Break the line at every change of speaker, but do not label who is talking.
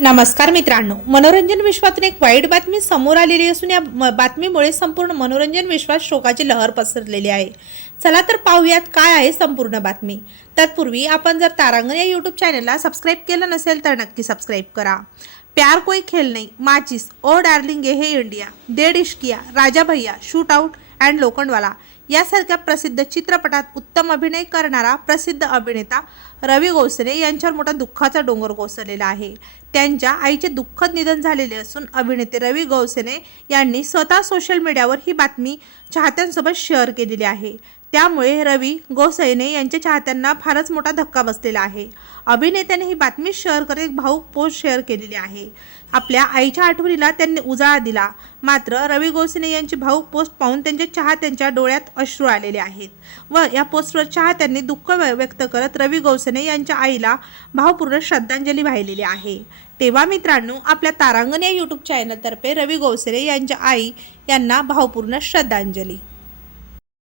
नमस्कार मित्रांनो. मनोरंजन विश्वातून एक वाईट बातमी समोर आलेली असून या म- बातमीमुळे संपूर्ण मनोरंजन विश्वात शोकाची लहर पसरलेली आहे. चला तर पाहूयात काय आहे संपूर्ण बातमी. तत्पूर्वी आपण जर तारांगण या यूट्यूब चॅनलला सबस्क्राईब केलं नसेल तर नक्की सबस्क्राईब करा. प्यार कोई खेल नाही माचिस ओ डार्लिंग हे इंडिया. देड इश्किया राजा भैया शूट आउट अँड लोखंडवाला यासारख्या प्रसिद्ध चित्रपटात उत्तम अभिनय करणारा प्रसिद्ध अभिनेता रवी गोसले यांच्यावर मोठा दुःखाचा डोंगर कोसळलेला आहे. त्यांच्या आईचे दुःखद निधन झालेले असून अभिनेते रवी गोसरे यांनी स्वतः सोशल मीडियावर ही बातमी चाहत्यांसोबत शेअर केलेली आहे. त्यामुळे रवी गोसैने यांच्या चाहत्यांना फारच मोठा धक्का बसलेला आहे. अभिनेत्याने ही बातमी शेअर करत एक भाऊक पोस्ट शेअर केलेली आहे. आपल्या आईच्या आठवणीला त्यांनी उजाळा दिला. मात्र रवी गोसेने यांची भाऊक पोस्ट पाहून त्यांच्या चाहत्यांच्या डोळ्यात अश्रू आलेले आहेत व या पोस्टवर चाहत्यांनी दुःख व्य- व्यक्त करत रवी गोसेने यांच्या आईला भावपूर्ण श्रद्धांजली वाहिलेली आहे. तेव्हा मित्रांनो आपल्या तारांगण या यूट्यूब चॅनलतर्फे रवी गोसरे यांच्या आई यांना भावपूर्ण श्रद्धांजली.